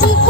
Chica.